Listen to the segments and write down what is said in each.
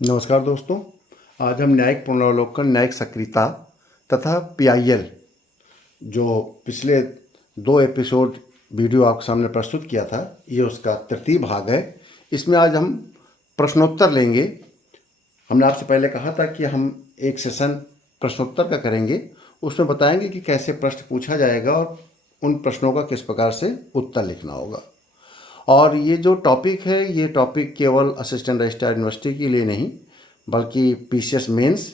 नमस्कार दोस्तों। आज हम न्यायिक पुनरावलोकन, न्यायिक सक्रियता तथा पीआईएल जो पिछले 2 एपिसोड वीडियो आपके सामने प्रस्तुत किया था, ये उसका तृतीय भाग है। इसमें आज हम प्रश्नोत्तर लेंगे। हमने आपसे पहले कहा था कि हम एक सेशन प्रश्नोत्तर का करेंगे, उसमें बताएंगे कि कैसे प्रश्न पूछा जाएगा और उन प्रश्नों का किस प्रकार से उत्तर लिखना होगा। और ये जो टॉपिक है, ये टॉपिक केवल असिस्टेंट रजिस्ट्रार यूनिवर्सिटी के लिए नहीं, बल्कि पीसीएस मेंस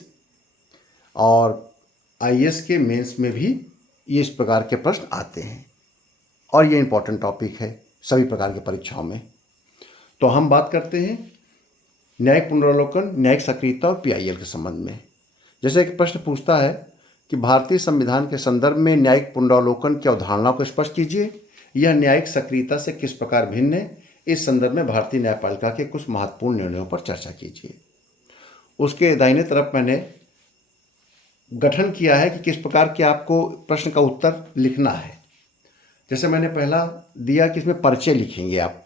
और आईएएस के मेंस में भी ये इस प्रकार के प्रश्न आते हैं और ये इम्पॉर्टेंट टॉपिक है सभी प्रकार की परीक्षाओं में। तो हम बात करते हैं न्यायिक पुनरावलोकन, न्यायिक सक्रियता और पीआईएल के संबंध में। जैसे एक प्रश्न पूछता है कि भारतीय संविधान के संदर्भ में न्यायिक पुनरावलोकन की अवधारणा को स्पष्ट कीजिए, यह न्यायिक सक्रियता से किस प्रकार भिन्न है, इस संदर्भ में भारतीय न्यायपालिका के कुछ महत्वपूर्ण निर्णयों पर चर्चा कीजिए। उसके दाहिने तरफ मैंने गठन किया है कि किस प्रकार के आपको प्रश्न का उत्तर लिखना है। जैसे मैंने पहला दिया कि इसमें परिचय लिखेंगे आप।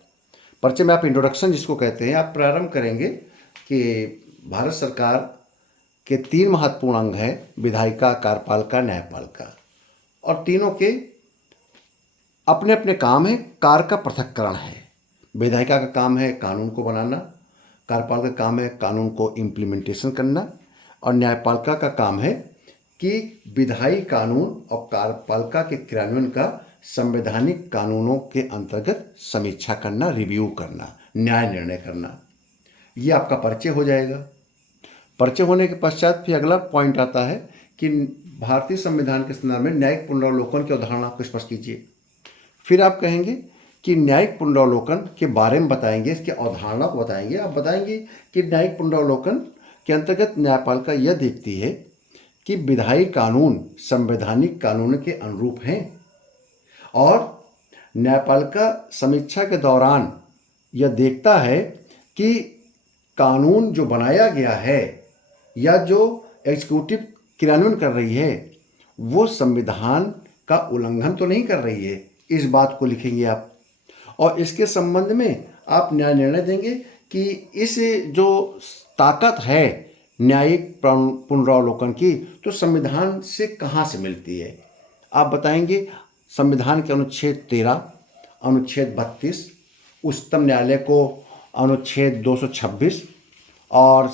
परिचय में आप इंट्रोडक्शन जिसको कहते हैं, आप प्रारंभ करेंगे कि भारत सरकार के 3 महत्वपूर्ण अंग हैं, विधायिका, कार्यपालिका, न्यायपालिका, और तीनों के अपने अपने काम है, कार्य का पृथक्करण है। विधायिका का काम है कानून को बनाना, कार्यपालिका का काम है कानून को इम्प्लीमेंटेशन करना, और न्यायपालिका का काम है कि विधायी कानून और कार्यपालिका के क्रियान्वयन का संवैधानिक कानूनों के अंतर्गत समीक्षा करना, रिव्यू करना, न्याय निर्णय करना। ये आपका परिचय हो जाएगा। परिचय होने के पश्चात फिर अगला पॉइंट आता है कि भारतीय संविधान के संदर्भ में न्यायिक पुनरावलोकन की अवधारणा को स्पष्ट कीजिए। फिर आप कहेंगे कि न्यायिक पुनरावलोकन के बारे में बताएंगे, इसके अवधारणा को बताएंगे। आप बताएंगे कि न्यायिक पुनरावलोकन के अंतर्गत न्यायपालिका यह देखती है कि विधायी कानून संवैधानिक कानून के अनुरूप हैं, और न्यायपालिका समीक्षा के दौरान यह देखता है कि कानून जो बनाया गया है या जो एग्जीक्यूटिव क्रियान्वयन कर रही है वो संविधान का उल्लंघन तो नहीं कर रही है। इस बात को लिखेंगे आप, और इसके संबंध में आप न्याय निर्णय देंगे कि इस जो ताकत है न्यायिक पुनरावलोकन की, तो संविधान से कहाँ से मिलती है। आप बताएंगे संविधान के अनुच्छेद 13, अनुच्छेद 32, उच्चतम न्यायालय को अनुच्छेद 226 और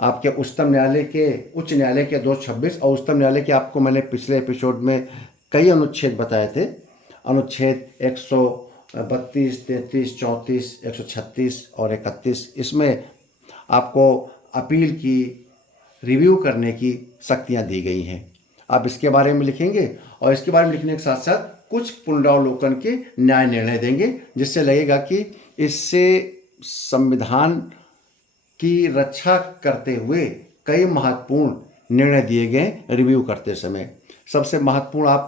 आपके उच्चतम न्यायालय के उच्च न्यायालय के 226 और उच्चतम न्यायालय के आपको मैंने पिछले एपिसोड में कई अनुच्छेद बताए थे। अनुच्छेद 132, 33, 34, 136 और 31, इसमें आपको अपील की, रिव्यू करने की शक्तियां दी गई हैं। आप इसके बारे में लिखेंगे और इसके बारे में लिखने के साथ साथ कुछ पुनरावलोकन के न्याय निर्णय देंगे, जिससे लगेगा कि इससे संविधान की रक्षा करते हुए कई महत्वपूर्ण निर्णय दिए गए रिव्यू करते समय। सबसे महत्वपूर्ण आप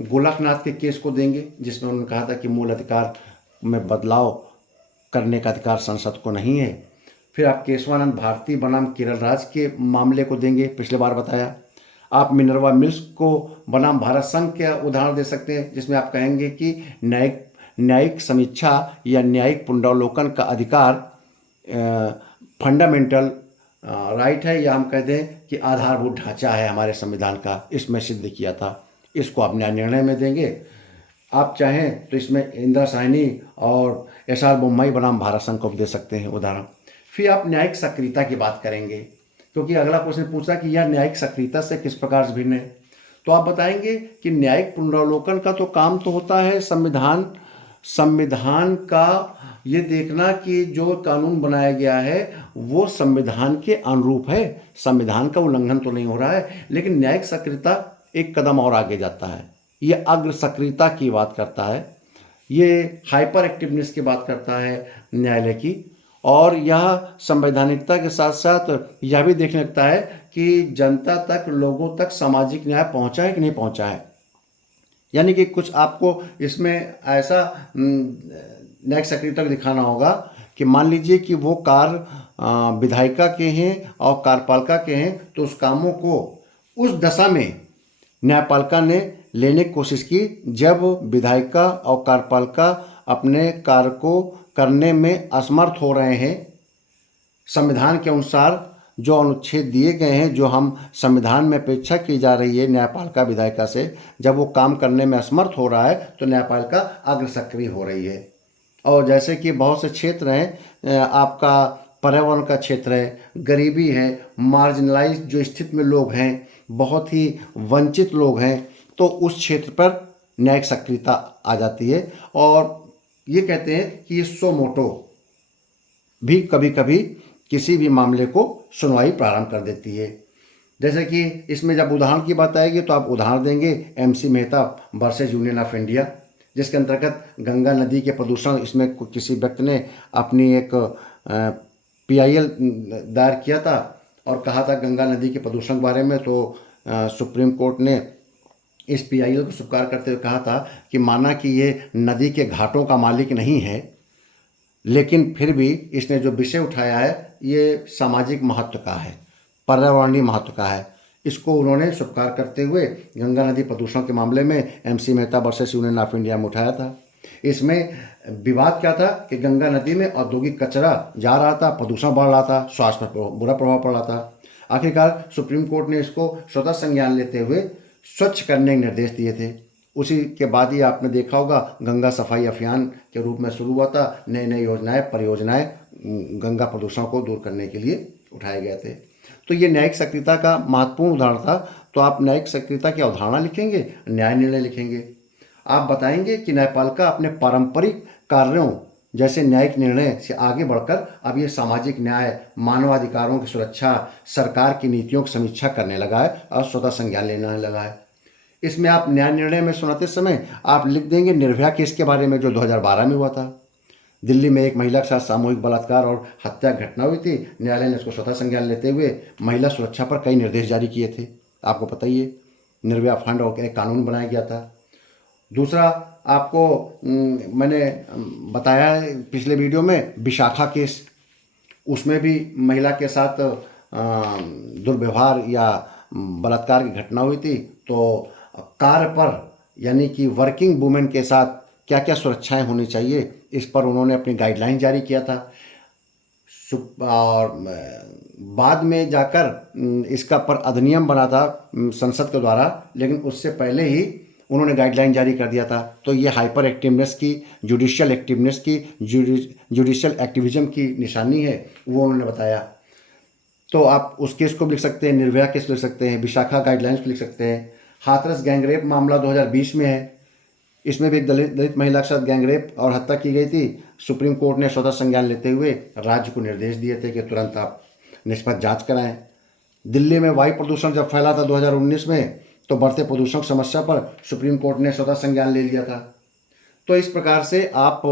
गोलकनाथ के केस को देंगे, जिसमें उन्होंने कहा था कि मूल अधिकार में बदलाव करने का अधिकार संसद को नहीं है। फिर आप केशवानंद भारती बनाम केरल राज के मामले को देंगे, पिछले बार बताया। आप मिनर्वा मिल्स को बनाम भारत संघ के उदाहरण दे सकते हैं, जिसमें आप कहेंगे कि न्यायिक समीक्षा या न्यायिक पुनरावलोकन का अधिकार फंडामेंटल राइट है, या हम कहते हैं कि आधारभूत ढांचा है हमारे संविधान का, इसमें सिद्ध किया था। इसको आप न्याय निर्णय में देंगे। आप चाहें तो इसमें इंदिरा साहनी और एस.आर. बोम्मई बनाम भारत संघ को दे सकते हैं उदाहरण। फिर आप न्यायिक सक्रियता की बात करेंगे, क्योंकि अगला क्वेश्चन पूछा कि यह न्यायिक सक्रियता से किस प्रकार से भिन्न है। तो आप बताएंगे कि न्यायिक पुनरावलोकन का तो काम तो होता है संविधान का ये देखना कि जो कानून बनाया गया है वो संविधान के अनुरूप है, संविधान का उल्लंघन तो नहीं हो रहा है। लेकिन न्यायिक सक्रियता एक कदम और आगे जाता है, ये अग्र सक्रियता की बात करता है, ये हाइपर एक्टिवनेस की बात करता है न्यायालय की, और यह संवैधानिकता के साथ साथ यह भी देखने लगता है कि जनता तक, लोगों तक सामाजिक न्याय पहुंचा है कि नहीं पहुंचा है। यानी कि कुछ आपको इसमें ऐसा न्यायिक सक्रियता को दिखाना होगा कि मान लीजिए कि वो कार्य विधायिका के हैं और कार्यपालिका के हैं, तो उस कामों को उस दशा में न्यायपालिका ने लेने की कोशिश की जब विधायिका और कार्यपालिका अपने कार्य को करने में असमर्थ हो रहे हैं, संविधान के अनुसार जो अनुच्छेद दिए गए हैं, जो हम संविधान में अपेक्षा की जा रही है न्यायपालिका विधायिका से, जब वो काम करने में असमर्थ हो रहा है तो न्यायपालिका अग्रसक्रिय हो रही है। और जैसे कि बहुत से क्षेत्र हैं, आपका पर्यावरण का क्षेत्र है, गरीबी है, मार्जिनलाइज जो स्थिति में लोग हैं, बहुत ही वंचित लोग हैं, तो उस क्षेत्र पर न्यायिक सक्रियता आ जाती है। और ये कहते हैं कि ये सो मोटो भी कभी कभी किसी भी मामले को सुनवाई प्रारंभ कर देती है। जैसे कि इसमें जब उदाहरण की बात आएगी तो आप उदाहरण देंगे MC Mehta versus union of India, जिसके अंतर्गत गंगा नदी के प्रदूषण, इसमें किसी व्यक्ति ने अपनी एक PIL दायर किया था और कहा था गंगा नदी के प्रदूषण के बारे में। तो सुप्रीम कोर्ट ने इस PIL को स्वीकार करते हुए कहा था कि माना कि ये नदी के घाटों का मालिक नहीं है, लेकिन फिर भी इसने जो विषय उठाया है ये सामाजिक महत्व का है, पर्यावरणीय महत्व का है। इसको उन्होंने स्वीकार करते हुए गंगा नदी प्रदूषण के मामले में MC Mehta versus union of India में उठाया था। इसमें विवाद क्या था कि गंगा नदी में औद्योगिक कचरा जा रहा था, प्रदूषण बढ़ रहा था, स्वास्थ्य पर बुरा प्रभाव पड़ रहा था। आखिरकार सुप्रीम कोर्ट ने इसको स्वतः संज्ञान लेते हुए स्वच्छ करने के निर्देश दिए थे। उसी के बाद ही आपने देखा होगा गंगा सफाई अभियान के रूप में शुरू हुआ था। नई नई योजनाएं, परियोजनाएं गंगा प्रदूषण को दूर करने के लिए उठाए गए थे। तो ये न्यायिक सक्रियता का महत्वपूर्ण उदाहरण था। तो आप न्यायिक सक्रियता की अवधारणा लिखेंगे, न्याय निर्णय लिखेंगे। आप बताएंगे कि न्यायपालिका अपने पारंपरिक कार्यों जैसे न्यायिक निर्णय से आगे बढ़कर अब ये सामाजिक न्याय, मानवाधिकारों की सुरक्षा, सरकार की नीतियों की समीक्षा करने लगा है और स्वतः संज्ञान लेने लगा है। इसमें आप न्याय निर्णय में सुनाते समय आप लिख देंगे निर्भया केस के बारे में, जो 2012 में हुआ था। दिल्ली में एक महिला के साथ सामूहिक बलात्कार और हत्या घटना हुई थी। न्यायालय ने इसको स्वतः संज्ञान लेते हुए महिला सुरक्षा पर कई निर्देश जारी किए थे। आपको पता ही है, निर्भया फंड और एक कानून बनाया गया था। दूसरा आपको मैंने बताया पिछले वीडियो में विशाखा केस, उसमें भी महिला के साथ दुर्व्यवहार या बलात्कार की घटना हुई थी। तो कार्य पर यानी कि वर्किंग वुमेन के साथ क्या क्या सुरक्षाएं होनी चाहिए, इस पर उन्होंने अपनी गाइडलाइन जारी किया था। और बाद में जाकर इसका पर अधिनियम बना था संसद के द्वारा, लेकिन उससे पहले ही उन्होंने गाइडलाइन जारी कर दिया था। तो ये हाइपर एक्टिवनेस की, जुडिशियल एक्टिवनेस की, जुडिशियल एक्टिविज्म की निशानी है, वो उन्होंने बताया। तो आप उस केस को भी लिख सकते हैं, निर्भया केस लिख सकते हैं, विशाखा गाइडलाइंस लिख सकते हैं। हाथरस गैंगरेप मामला 2020 में है। इसमें भी एक दलित महिला के साथ गैंगरेप और हत्या की गई थी। सुप्रीम कोर्ट ने स्वतः संज्ञान लेते हुए राज्य को निर्देश दिए थे कि तुरंत आप निष्पक्ष जांच कराएं। दिल्ली में वायु प्रदूषण जब फैला था 2019 में, तो बढ़ते प्रदूषण की समस्या पर सुप्रीम कोर्ट ने स्वतः संज्ञान ले लिया था। तो इस प्रकार से आप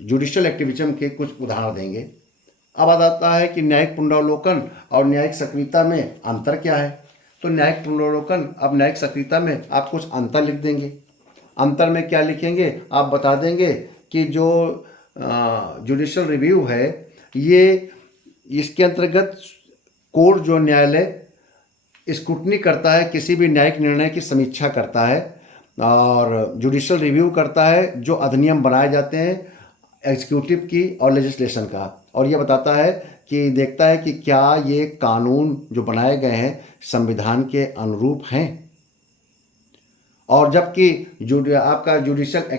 जुडिशियल एक्टिविज्म के कुछ उदाहरण देंगे। अब आता है कि न्यायिक पुनरावलोकन और न्यायिक सक्रियता में अंतर क्या है। तो न्यायिक पुनरावलोकन, अब न्यायिक सक्रियता में आप कुछ अंतर लिख देंगे। अंतर में क्या लिखेंगे, आप बता देंगे कि जो जुडिशियल रिव्यू है, ये इसके अंतर्गत कोर्ट, जो न्यायालय स्क्रूटनी करता है, किसी भी न्यायिक निर्णय की समीक्षा करता है और जुडिशियल रिव्यू करता है जो अधिनियम बनाए जाते हैं एग्जीक्यूटिव की और लेजिस्लेशन का, और ये बताता है कि देखता है कि क्या ये कानून जो बनाए गए हैं संविधान के अनुरूप हैं। और जबकि आपका जुडिशियल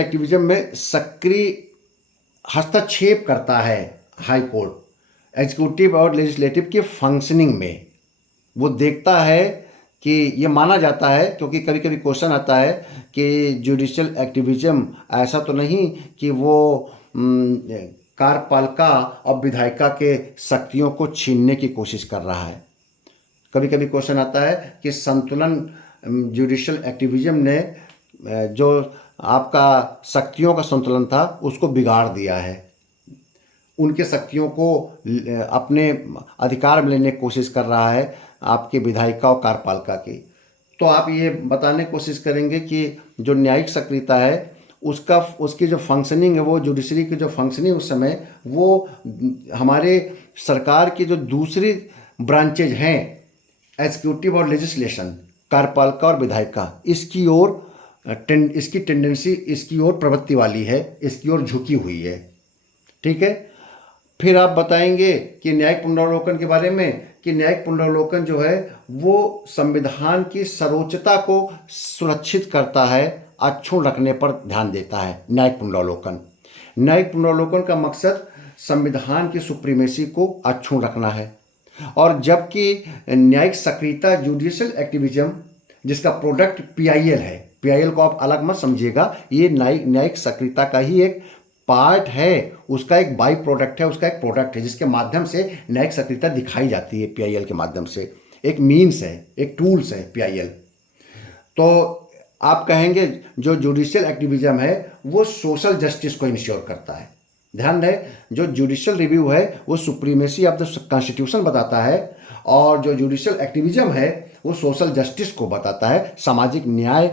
एक्टिविज्म में सक्रिय हस्तक्षेप करता है हाई कोर्ट एग्जीक्यूटिव और लेजिस्लेटिव के फंक्शनिंग में। वो देखता है कि ये माना जाता है, क्योंकि कभी कभी क्वेश्चन आता है कि जुडिशियल एक्टिविज्म ऐसा तो नहीं कि वो कार्यपालिका और विधायिका के शक्तियों को छीनने की कोशिश कर रहा है। कभी कभी क्वेश्चन आता है कि संतुलन जुडिशियल एक्टिविज्म ने जो आपका शक्तियों का संतुलन था उसको बिगाड़ दिया है, उनके शक्तियों को अपने अधिकार में लेने की कोशिश कर रहा है आपके विधायिका और कार्यपालिका की। तो आप ये बताने की कोशिश करेंगे कि जो न्यायिक सक्रियता है उसकी जो फंक्शनिंग है, वो जुडिशरी की जो फंक्शनिंग उस समय, वो हमारे सरकार की जो दूसरी ब्रांचेज हैं एग्जीक्यूटिव और लेजिस्लेशन, कार्यपालिका और विधायिका, इसकी ओर इसकी टेंडेंसी इसकी ओर प्रवृत्ति वाली है, इसकी ओर झुकी हुई है। ठीक है। फिर आप बताएंगे कि न्यायिक पुनरावलोकन के बारे में कि न्यायिक पुनरावलोकन जो है वो संविधान की सर्वोच्चता को सुरक्षित करता है, अक्षुण्ण रखने पर ध्यान देता है। न्यायिक पुनरावलोकन का मकसद संविधान की सुप्रीमेसी को अक्षुण्ण रखना है। और जबकि न्यायिक सक्रियता जुडिशियल एक्टिविज्म जिसका प्रोडक्ट पीआईएल है, पीआईएल को आप अलग मत समझिएगा, ये न्यायिक सक्रियता का ही एक पार्ट है, उसका एक बाई प्रोडक्ट है, उसका एक प्रोडक्ट है जिसके माध्यम से न्यायिक सक्रियता दिखाई जाती है। पीआईएल के माध्यम से एक मीन्स है, एक टूल्स है पीआईएल। तो आप कहेंगे जो जुडिशियल एक्टिविज्म है वो सोशल जस्टिस को इंश्योर करता है। ध्यान रहे, जो जुडिशियल रिव्यू है वो सुप्रीमेसी ऑफ द कॉन्स्टिट्यूशन बताता है, और जो जुडिशियल एक्टिविज्म है वो सोशल जस्टिस को बताता है, सामाजिक न्याय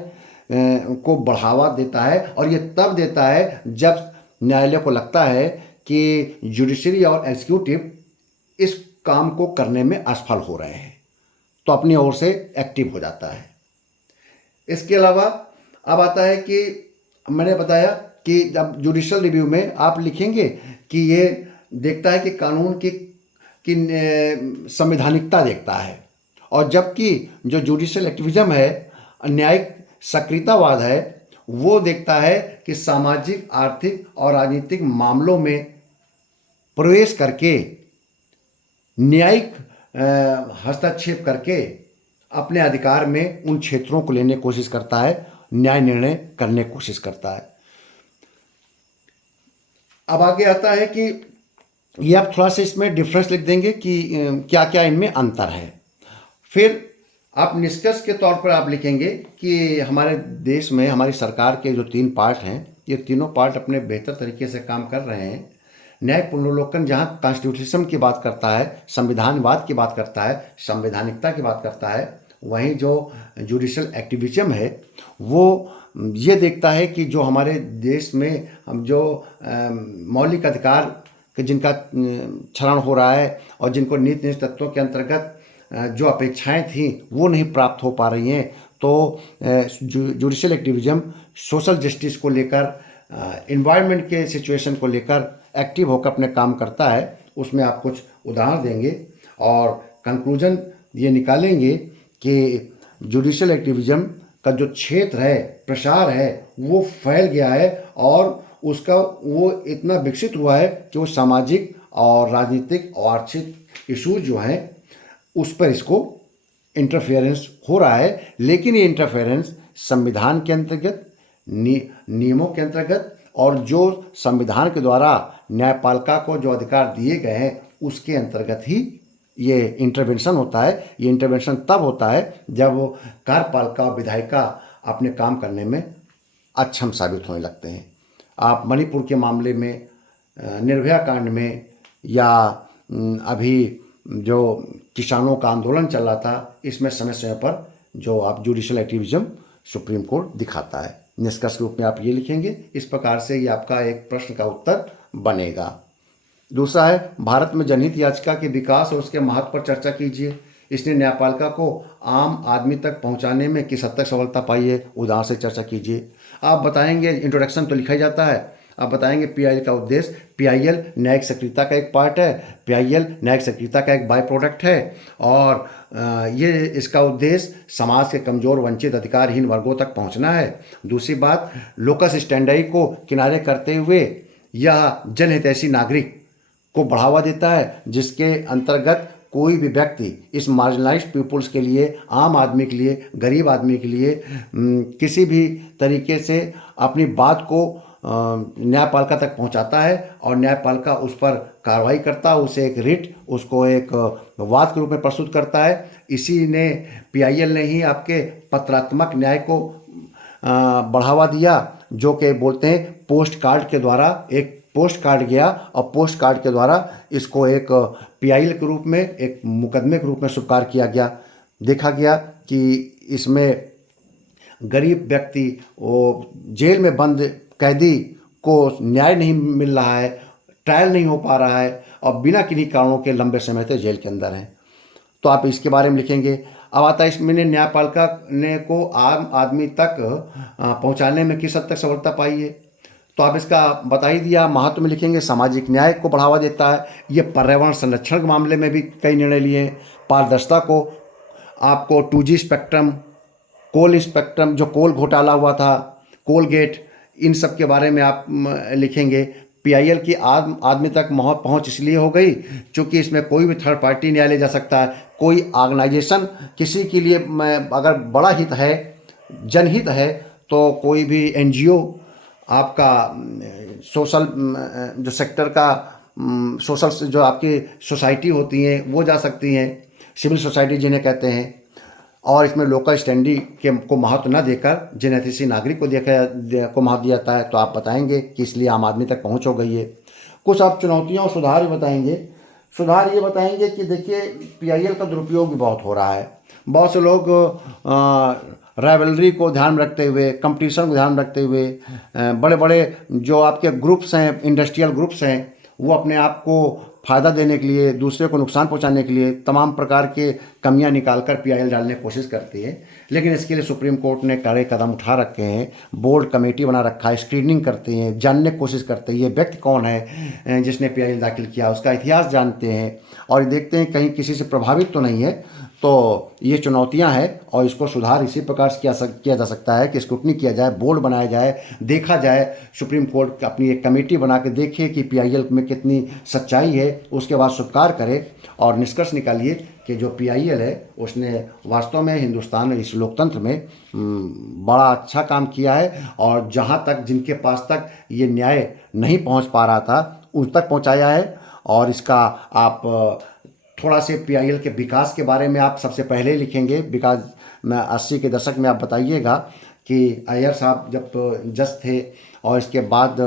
को बढ़ावा देता है। और ये तब देता है जब न्यायालय को लगता है कि जुडिशरी और एग्जीक्यूटिव इस काम को करने में असफल हो रहे हैं, तो अपनी ओर से एक्टिव हो जाता है। इसके अलावा अब आता है कि मैंने बताया कि जब जुडिशियल रिव्यू में आप लिखेंगे कि ये देखता है कि कानून की संवैधानिकता देखता है, और जबकि जो जुडिशियल एक्टिविज्म है, न्यायिक सक्रियतावाद है, वो देखता है कि सामाजिक, आर्थिक और राजनीतिक मामलों में प्रवेश करके न्यायिक हस्तक्षेप करके अपने अधिकार में उन क्षेत्रों को लेने की कोशिश करता है, न्याय निर्णय करने की कोशिश करता है। अब आगे आता है कि ये आप थोड़ा सा इसमें डिफरेंस लिख देंगे कि क्या क्या इनमें अंतर है। फिर आप निष्कर्ष के तौर पर आप लिखेंगे कि हमारे देश में हमारी सरकार के जो 3 पार्ट हैं, ये तीनों पार्ट अपने बेहतर तरीके से काम कर रहे हैं। न्यायिक पुनरावलोकन जहाँ कॉन्स्टिट्यूशनिज्म की बात करता है, संविधानवाद की बात करता है, संवैधानिकता की बात करता है, वहीं जो जुडिशियल एक्टिविज्म है वो ये देखता है कि जो हमारे देश में हम जो मौलिक अधिकार के जिनका क्षरण हो रहा है और जिनको नीति निष्ठ तत्वों के अंतर्गत जो अपेक्षाएं थी वो नहीं प्राप्त हो पा रही हैं, तो जुडिशियल एक्टिविज्म सोशल जस्टिस को लेकर, इन्वायरमेंट के सिचुएशन को लेकर एक्टिव होकर अपने काम करता है। उसमें आप कुछ उदाहरण देंगे और कंक्लूजन ये निकालेंगे कि जुडिशियल एक्टिविज्म का जो क्षेत्र है, प्रसार है, वो फैल गया है और उसका वो इतना विकसित हुआ है कि वो सामाजिक और राजनीतिक और आर्थिक इशूज जो हैं उस पर इसको इंटरफेरेंस हो रहा है। लेकिन ये इंटरफेरेंस संविधान के अंतर्गत, नियमों के अंतर्गत और जो संविधान के द्वारा न्यायपालिका को जो अधिकार दिए गए हैं उसके अंतर्गत ही ये इंटरवेंशन होता है। ये इंटरवेंशन तब होता है जब वो कार्यपालिका और विधायिका अपने काम करने में अक्षम साबित होने लगते हैं। आप मणिपुर के मामले में, निर्भया कांड में, या अभी जो किसानों का आंदोलन चल रहा था, इसमें समय समय पर जो आप जुडिशियल एक्टिविज्म सुप्रीम कोर्ट दिखाता है। निष्कर्ष रूप में आप ये लिखेंगे। इस प्रकार से ये आपका एक प्रश्न का उत्तर बनेगा। दूसरा है, भारत में जनहित याचिका के विकास और उसके महत्व पर चर्चा कीजिए। इसने न्यायपालिका को आम आदमी तक पहुंचाने में किस हद तक सफलता पाई है, उदाहरण से चर्चा कीजिए। आप बताएंगे, इंट्रोडक्शन तो लिखा ही जाता है, आप बताएंगे पीआईएल का उद्देश्य। पीआईएल न्यायिक सक्रियता का एक पार्ट है, पीआईएल न्यायिक सक्रियता का एक बाय प्रोडक्ट है, और ये इसका उद्देश्य समाज के कमज़ोर, वंचित, अधिकारहीन वर्गों तक पहुंचना है। दूसरी बात, लोकस स्टैंडर्ड को किनारे करते हुए यह जनहितैषी नागरिक को बढ़ावा देता है, जिसके अंतर्गत कोई भी व्यक्ति इस मार्जिनलाइज्ड पीपुल्स के लिए, आम आदमी के लिए, गरीब आदमी के लिए किसी भी तरीके से अपनी बात को न्यायपालिका तक पहुंचाता है और न्यायपालिका उस पर कार्रवाई करता है, उसे एक रिट, उसको एक वाद के रूप में प्रस्तुत करता है। इसी ने पीआईएल ने ही आपके पत्रात्मक न्याय को बढ़ावा दिया, जो कि बोलते हैं पोस्ट कार्ड के द्वारा। एक पोस्ट कार्ड गया और पोस्ट कार्ड के द्वारा इसको एक पीआईएल के रूप में, एक मुकदमे के रूप में स्वीकार किया गया। देखा गया कि इसमें गरीब व्यक्ति, वो जेल में बंद कैदी को न्याय नहीं मिल रहा है, ट्रायल नहीं हो पा रहा है और बिना किन्हीं कारणों के लंबे समय से जेल के अंदर हैं। तो आप इसके बारे में लिखेंगे। अब आता है इसमें न्यायपालिका ने को आम आदमी तक पहुंचाने में किस हद तक सफलता पाई है। तो आप इसका बता ही दिया। महत्व में लिखेंगे सामाजिक न्याय को बढ़ावा देता है, ये पर्यावरण संरक्षण के मामले में भी कई निर्णय लिए हैं। पारदर्शिता को, आपको 2G स्पेक्ट्रम, कोल स्पेक्ट्रम, जो कोल घोटाला हुआ था, कोल गेट, इन सब के बारे में आप लिखेंगे। PIL की आदमी तक पहुंच इसलिए हो गई क्योंकि इसमें कोई भी थर्ड पार्टी न्यायालय जा सकता है। कोई ऑर्गेनाइजेशन किसी के लिए अगर बड़ा हित है, जनहित है, तो कोई भी NGO आपका सोशल जो सेक्टर का सोशल जो आपकी सोसाइटी होती हैं वो जा सकती हैं, सिविल सोसाइटी जिन्हें कहते हैं। और इसमें लोकल स्टैंडी के को महत्व न देकर जनहितैषी नागरिक को को महत्व दिया जाता है। तो आप बताएंगे कि इसलिए आम आदमी तक पहुंच हो गई है। कुछ आप चुनौतियां और सुधार भी बताएंगे। सुधार ये बताएंगे कि देखिए PIL का दुरुपयोग भी बहुत हो रहा है। बहुत से लोग राइवलरी को ध्यान में रखते हुए, कंपटीशन को ध्यान में रखते हुए, बड़े बड़े जो आपके ग्रुप्स हैं, इंडस्ट्रियल ग्रुप्स हैं, वो अपने आप को फ़ायदा देने के लिए, दूसरे को नुकसान पहुंचाने के लिए तमाम प्रकार के कमियां निकालकर PIL डालने की कोशिश करती है। लेकिन इसके लिए सुप्रीम कोर्ट ने कड़े कदम उठा रखे हैं। बोर्ड कमेटी बना रखा है, स्क्रीनिंग करते हैं, जानने की कोशिश करते हैं ये व्यक्ति कौन है जिसने PIL दाखिल किया, उसका इतिहास जानते हैं और देखते हैं कहीं किसी से प्रभावित तो नहीं है। तो ये चुनौतियां हैं और इसको सुधार इसी प्रकार से किया जा सकता है कि स्क्रूटनी किया जाए, बोर्ड बनाया जाए, देखा जाए, सुप्रीम कोर्ट अपनी एक कमेटी बना के देखे कि PIL में कितनी सच्चाई है, उसके बाद स्वीकार करे और निष्कर्ष निकालिए कि जो PIL है उसने वास्तव में हिंदुस्तान इस लोकतंत्र में बड़ा अच्छा काम किया है और जहाँ तक जिनके पास तक ये न्याय नहीं पहुँच पा रहा था उन तक पहुँचाया है। और इसका आप थोड़ा से PIL के विकास के बारे में आप सबसे पहले लिखेंगे। विकास में 80 के दशक में आप बताइएगा कि अय्यर साहब जब जज थे और इसके बाद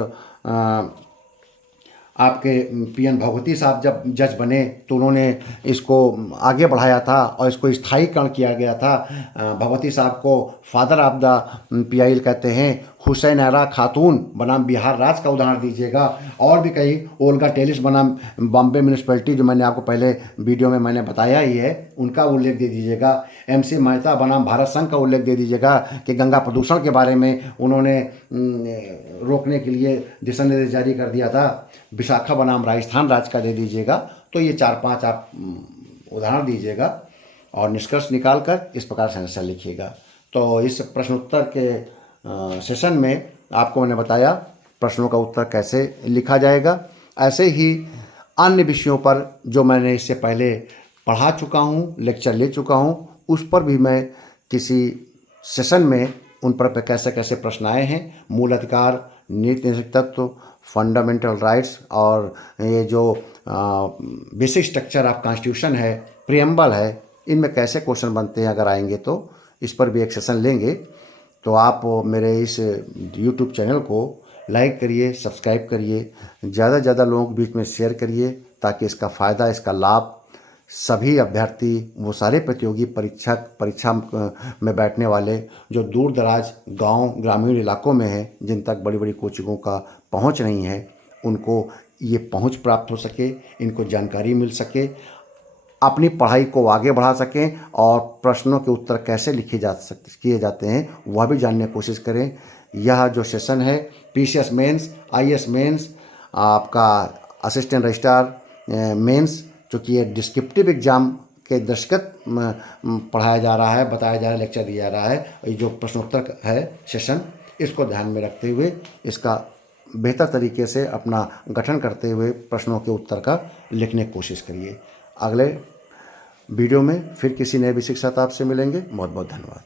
आपके PN भगवती साहब जब जज बने तो उन्होंने इसको आगे बढ़ाया था और इसको स्थायीकरण किया गया था। भगवती साहब को फादर ऑफ द PIL कहते हैं। हुसैन आरा खातून बनाम बिहार राज्य का उदाहरण दीजिएगा। और भी कई, ओल्गा टेलिस बनाम बॉम्बे म्यूनिसिपैलिटी जो मैंने आपको पहले वीडियो में मैंने बताया ही है, उनका उल्लेख दे दीजिएगा। MC मेहता बनाम भारत संघ का उल्लेख दे दीजिएगा कि गंगा प्रदूषण के बारे में उन्होंने रोकने के लिए दिशा निर्देश जारी कर दिया था। विशाखा बनाम राजस्थान राज्य का दे दीजिएगा। तो ये 4-5 आप उदाहरण दीजिएगा और निष्कर्ष निकाल कर इस प्रकार से आंसर लिखिएगा। तो इस प्रश्नोत्तर के सेशन में आपको मैंने बताया प्रश्नों का उत्तर कैसे लिखा जाएगा। ऐसे ही अन्य विषयों पर जो मैंने इससे पहले पढ़ा चुका हूँ, लेक्चर ले चुका हूँ, उस पर भी मैं किसी सेशन में उन पर कैसे कैसे प्रश्न आए हैं। मूल अधिकार, नीति नैतिक तत्व, फंडामेंटल राइट्स और ये जो बेसिक स्ट्रक्चर ऑफ कॉन्स्टिट्यूशन है, प्रियम्बल है, इनमें कैसे क्वेश्चन बनते हैं अगर आएंगे तो इस पर भी एक सेशन लेंगे। तो आप मेरे इस YouTube चैनल को लाइक करिए, सब्सक्राइब करिए, ज़्यादा से ज़्यादा लोगों के बीच में शेयर करिए ताकि इसका फ़ायदा, इसका लाभ सभी अभ्यर्थी, वो सारे प्रतियोगी परीक्षा में बैठने वाले जो दूर दराज गांव, ग्रामीण इलाकों में हैं, जिन तक बड़ी बड़ी कोचिंगों का पहुंच नहीं है, उनको ये पहुंच प्राप्त हो सके, इनको जानकारी मिल सके, अपनी पढ़ाई को आगे बढ़ा सकें और प्रश्नों के उत्तर कैसे किए जाते हैं वह भी जानने की कोशिश करें। यह जो सेशन है PCS मेंस, IAS मेंस, आपका असिस्टेंट रजिस्ट्रार मेंस, चूँकि ये डिस्क्रिप्टिव एग्ज़ाम के दृष्टिगत पढ़ाया जा रहा है, बताया जा रहा है, लेक्चर दिया जा रहा है। ये जो प्रश्नोत्तर है सेशन, इसको ध्यान में रखते हुए इसका बेहतर तरीके से अपना गठन करते हुए प्रश्नों के उत्तर का लिखने की कोशिश करिए। अगले वीडियो में फिर किसी नए विषय के साथ आपसे मिलेंगे। बहुत बहुत धन्यवाद।